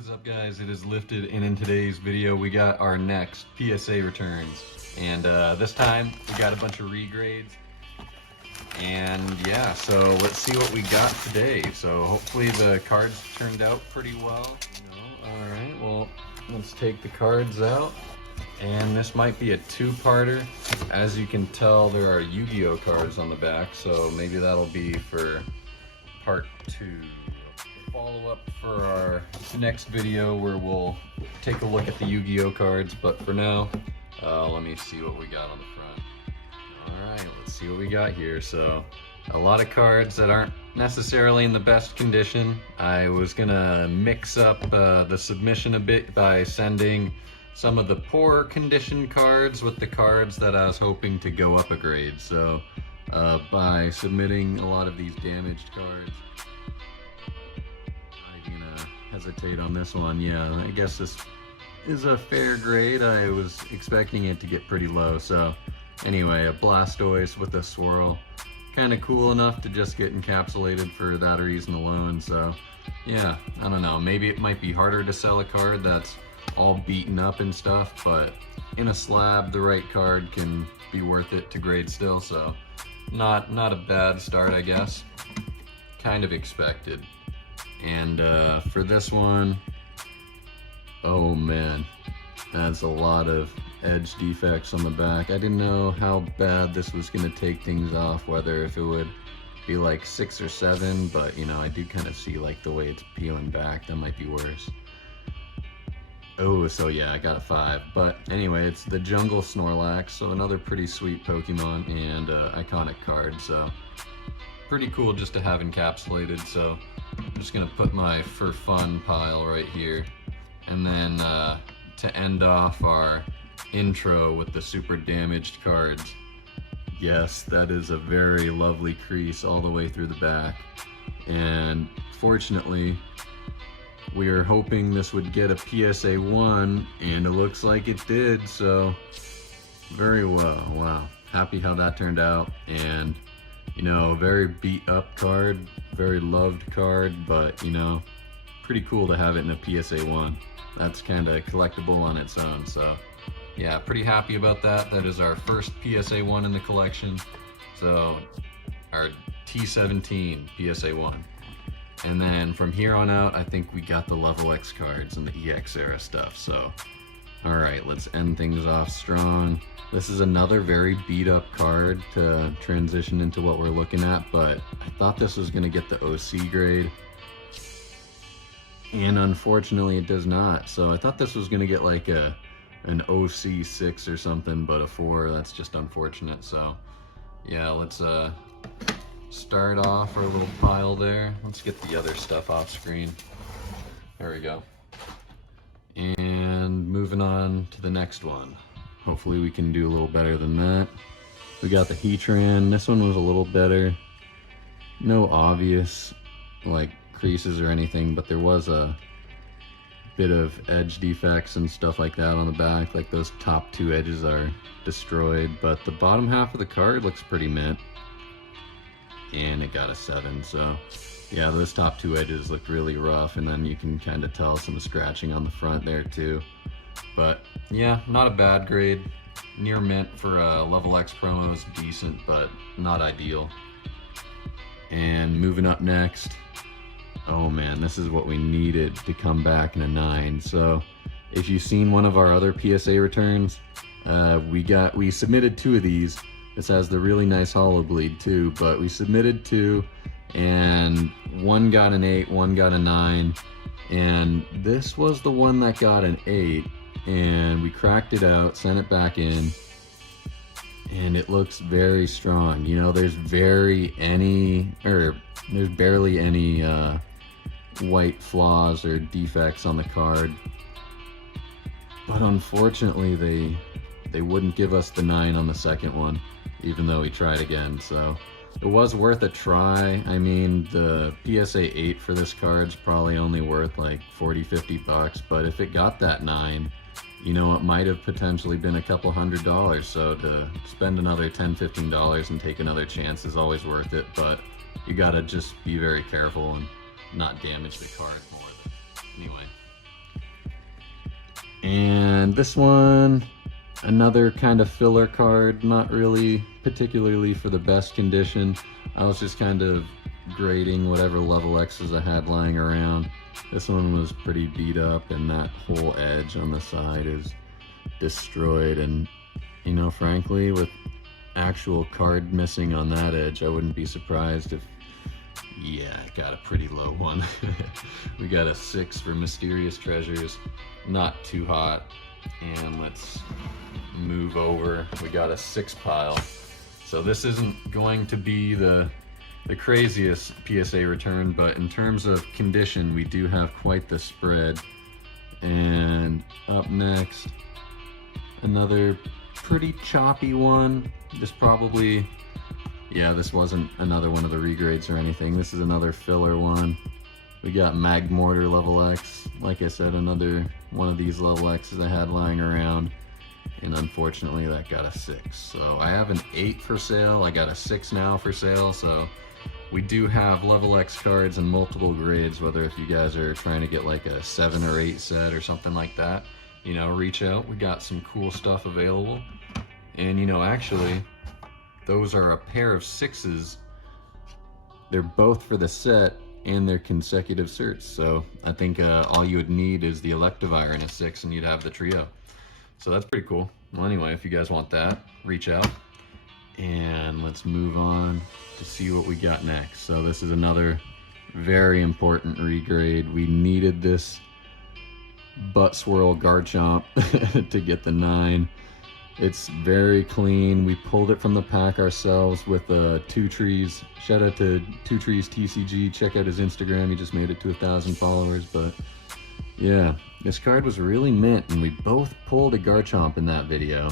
is up, guys? It is Lifted, and in today's video we got our next PSA returns, and this time we got a bunch of regrades. And yeah, so let's see what we got today. So hopefully the cards turned out pretty well. Alright, well, let's take the cards out. And this might be a two-parter. As you can tell, there are Yu-Gi-Oh cards on the back, so maybe that'll be for part 2. Follow up for our next video where we'll take a look at the Yu-Gi-Oh cards, but for now, let me see what we got on the front. Alright, let's see what we got here. So, a lot of cards that aren't necessarily in the best condition. I was gonna mix up the submission a bit by sending some of the poor condition cards with the cards that I was hoping to go up a grade. So, by submitting a lot of these damaged cards, I'm gonna hesitate on this one. Yeah, I guess this is a fair grade. I was expecting it to get pretty low. So anyway, a Blastoise with a swirl, kind of cool enough to just get encapsulated for that reason alone. So yeah, I don't know, maybe it might be harder to sell a card that's all beaten up and stuff, but in a slab the right card can be worth it to grade still. So not a bad start, I guess. Kind of expected. And for this one, oh man, that's a lot of edge defects on the back. I didn't know how bad this was going to take things off, whether if it would be like 6 or 7, but you know, I do kind of see like the way it's peeling back. That might be worse. Oh, so yeah, I got a 5. But anyway, it's the Jungle Snorlax, so another pretty sweet Pokemon and iconic card. So pretty cool just to have encapsulated. So I'm just gonna put my for fun pile right here, and then to end off our intro with the super damaged cards. Yes, that is a very lovely crease all the way through the back, and fortunately we were hoping this would get a PSA 1, and it looks like it did. So very well. Wow, happy how that turned out. And you know, very beat up card, very loved card, but you know, pretty cool to have it in a PSA 1. That's kind of collectible on its own. So yeah, pretty happy about that. That is our first PSA 1 in the collection. So our T17 PSA 1. And then from here on out, I think we got the LV.X cards and the EX era stuff. So alright, let's end things off strong. This is another very beat up card to transition into what we're looking at, but I thought this was going to get the OC grade, and unfortunately it does not. So I thought this was going to get like an OC 6 or something, but a 4. That's just unfortunate. So yeah, let's start off our little pile there. Let's get the other stuff off screen. There we go. And moving on to the next one. Hopefully we can do a little better than that. We got the Heatran. This one was a little better. No obvious like creases or anything, but there was a bit of edge defects and stuff like that on the back. Like those top 2 edges are destroyed, but the bottom half of the card looks pretty mint. And it got a 7. So yeah, those top 2 edges looked really rough, and then you can kind of tell some scratching on the front there too. But yeah, not a bad grade. Near mint for a LV.X promo is decent, but not ideal. And moving up next, oh man, this is what we needed to come back in a 9. So if you've seen one of our other PSA returns, we submitted 2 of these. This has the really nice hollow bleed too, but we submitted 2, and one got an 8, one got a 9, and this was the one that got an 8. And we cracked it out, sent it back in, and it looks very strong. You know, there's barely any white flaws or defects on the card, but unfortunately they wouldn't give us the 9 on the second one, even though we tried again. So it was worth a try. I mean, the PSA 8 for this card's probably only worth like 40-50 bucks, but if it got that 9, you know, it might have potentially been a couple $100. So to spend another $10-15 and take another chance is always worth it, but you gotta just be very careful and not damage the card more. Anyway, And this one, another kind of filler card, not really particularly for the best condition. I was just kind of grading whatever level X's I had lying around. This one was pretty beat up, and that whole edge on the side is destroyed. And you know, frankly, with actual card missing on that edge, I wouldn't be surprised if, yeah, I got a pretty low one. We got a 6 for Mysterious Treasures, not too hot. And let's move over. We got a 6 pile. So this isn't going to be the craziest PSA return, but in terms of condition, we do have quite the spread. And up next, another pretty choppy one. This probably, yeah, this wasn't another one of the regrades or anything. This is another filler one. We got Mag Mortar level X. Like I said, another one of these level X's I had lying around. And unfortunately that got a 6. So I have an 8 for sale. I got a 6 now for sale. So we do have level X cards in multiple grades, whether if you guys are trying to get like a 7 or 8 set or something like that, you know, reach out. We got some cool stuff available. And you know, actually, those are a pair of 6s. They're both for the set and they're consecutive certs. So I think all you would need is the Electivire in a 6 and you'd have the trio. So that's pretty cool. Well, anyway, if you guys want that, reach out. And let's move on to see what we got next. So this is another very important regrade. We needed this butt swirl Garchomp to get the 9. It's very clean. We pulled it from the pack ourselves with Two Trees. Shout out to Two Trees TCG. Check out his Instagram. He just made it to 1,000 followers. But yeah, this card was really mint, and we both pulled a Garchomp in that video.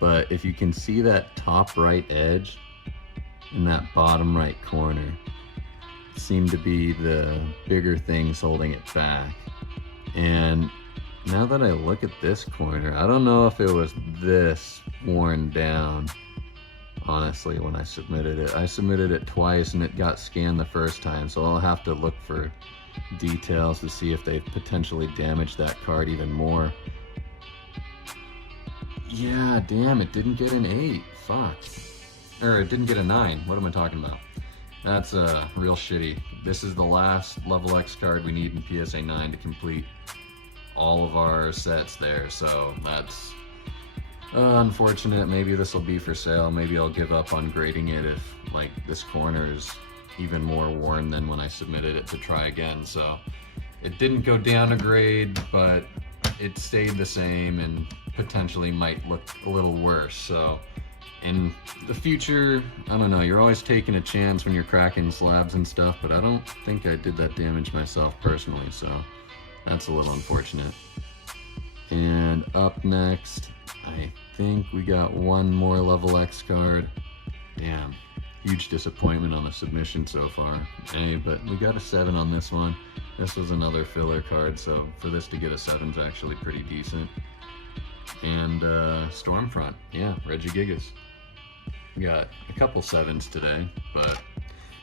But if you can see that top right edge in that bottom right corner, seemed to be the bigger things holding it back. And now that I look at this corner, I don't know if it was this worn down, honestly, when I submitted it. I submitted it twice and it got scanned the first time, so I'll have to look for details to see if they potentially damaged that card even more. Yeah, damn, it didn't get an 8. Fuck. Or it didn't get a 9. What am I talking about? That's real shitty. This is the last level X card we need in PSA 9 to complete all of our sets there, so that's unfortunate. Maybe this will be for sale. Maybe I'll give up on grading it if like this corner is even more worn than when I submitted it to try again. So it didn't go down a grade, but it stayed the same and potentially might look a little worse. So in the future, I don't know, you're always taking a chance when you're cracking slabs and stuff, but I don't think I did that damage myself personally, so that's a little unfortunate. And up next, I think we got one more level X card. Damn, huge disappointment on the submission so far. Hey, but we got a 7 on this one. This was another filler card, so for this to get a 7 is actually pretty decent. And Stormfront, yeah, Regigigas. We got a couple 7s today, but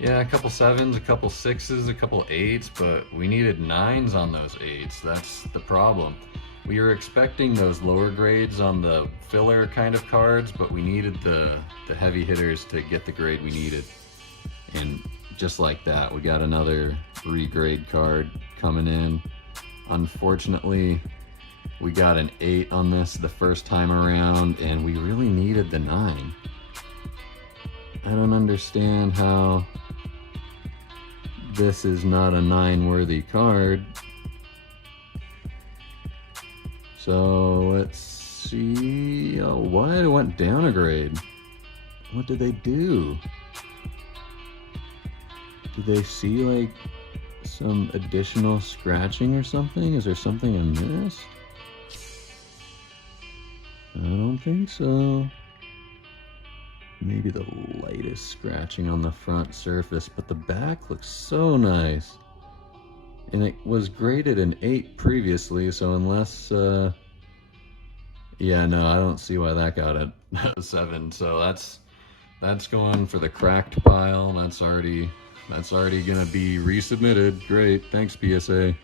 yeah, a couple 7s, a couple 6s, a couple 8s, but we needed 9s on those 8s. That's the problem. We were expecting those lower grades on the filler kind of cards, but we needed the heavy hitters to get the grade we needed. And just like that, we got another regrade card coming in. Unfortunately, we got an 8 on this the first time around, and we really needed the 9. I don't understand how this is not a 9-worthy card. So let's see. Oh, why it went down a grade? What did they do? Did they see like some additional scratching or something? Is there something I missed? I don't think so. Maybe the lightest scratching on the front surface, but the back looks so nice. And it was graded an 8 previously, so unless, yeah, no, I don't see why that got a 7. So that's going for the cracked pile. That's already gonna be resubmitted. Great, thanks PSA.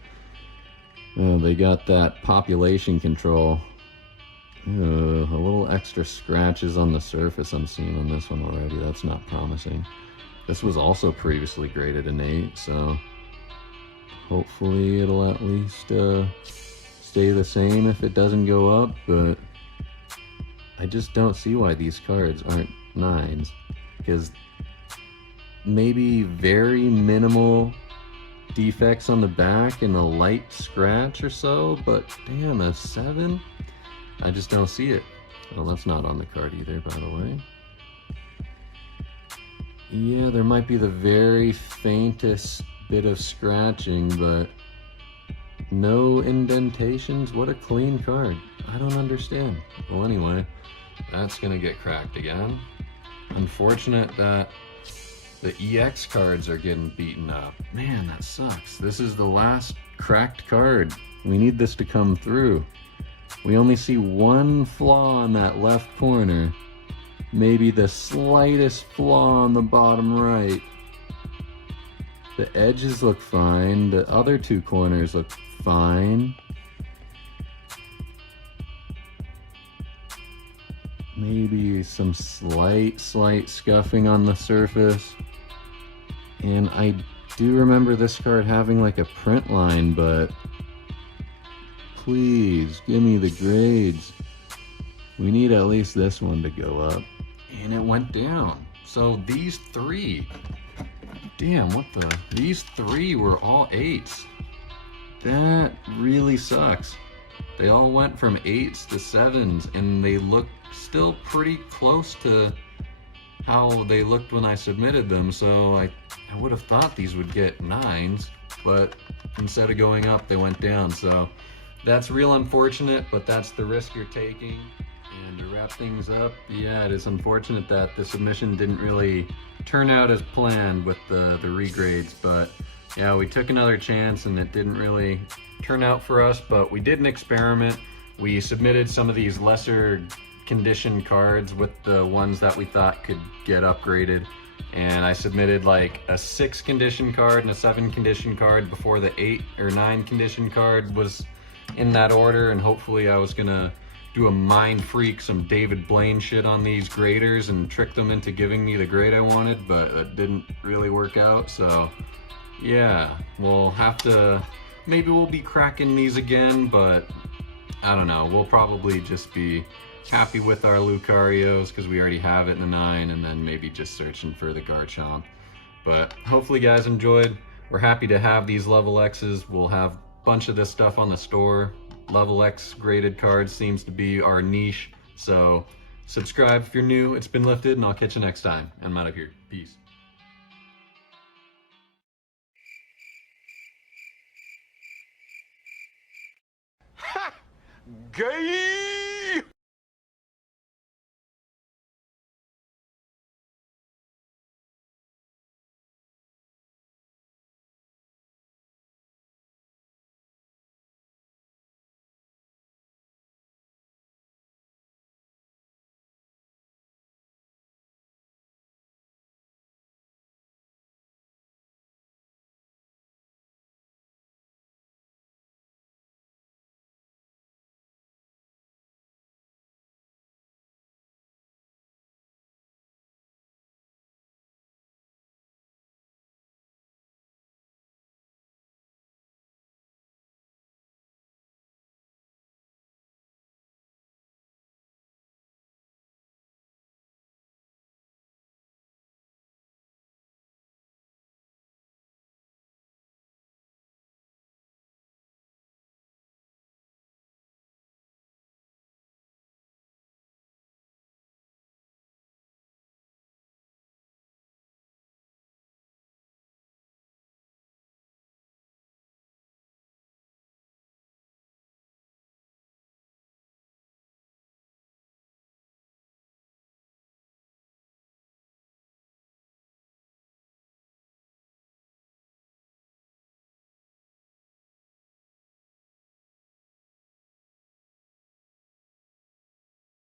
They got that population control. A little extra scratches on the surface I'm seeing on this one already. That's not promising. This was also previously graded an 8, so hopefully it'll at least stay the same if it doesn't go up, but I just don't see why these cards aren't 9s, because maybe very minimal defects on the back and a light scratch or so, but damn, a 7? I just don't see it. Well, that's not on the card either, by the way. Yeah, there might be the very faintest bit of scratching, but no indentations. What a clean card. I don't understand. Well, anyway, that's gonna get cracked again. Unfortunate that the EX cards are getting beaten up. Man, that sucks. This is the last cracked card. We need this to come through. We only see one flaw on that left corner. Maybe the slightest flaw on the bottom right. The edges look fine. The other two corners look fine. Maybe some slight scuffing on the surface. And I do remember this card having like a print line, but please give me the grades. We need at least this one to go up. And it went down. So these three, damn, these three were all 8s. That really sucks. They all went from 8s to 7s, and they look still pretty close to how they looked when I submitted them, so I would have thought these would get 9s, but instead of going up, they went down. So that's real unfortunate, but that's the risk you're taking. And to wrap things up, yeah, it is unfortunate that the submission didn't really turn out as planned with the regrades, but yeah, we took another chance and it didn't really turn out for us, but we did an experiment. We submitted some of these lesser condition cards with the ones that we thought could get upgraded, and I submitted like a 6 condition card and a 7 condition card before the 8 or 9 condition card was in that order, and hopefully I was gonna do a mind freak, some David Blaine shit on these graders and trick them into giving me the grade I wanted, but it didn't really work out. So yeah, we'll have to, maybe we'll be cracking these again, but I don't know, we'll probably just be happy with our Lucarios because we already have it in the 9, and then maybe just searching for the Garchomp. But hopefully you guys enjoyed. We're happy to have these level X's. We'll have a bunch of this stuff on the store. Level X graded cards seems to be our niche. So subscribe if you're new. It's been lifted, and I'll catch you next time. I'm out of here. Peace. Ha! Gay!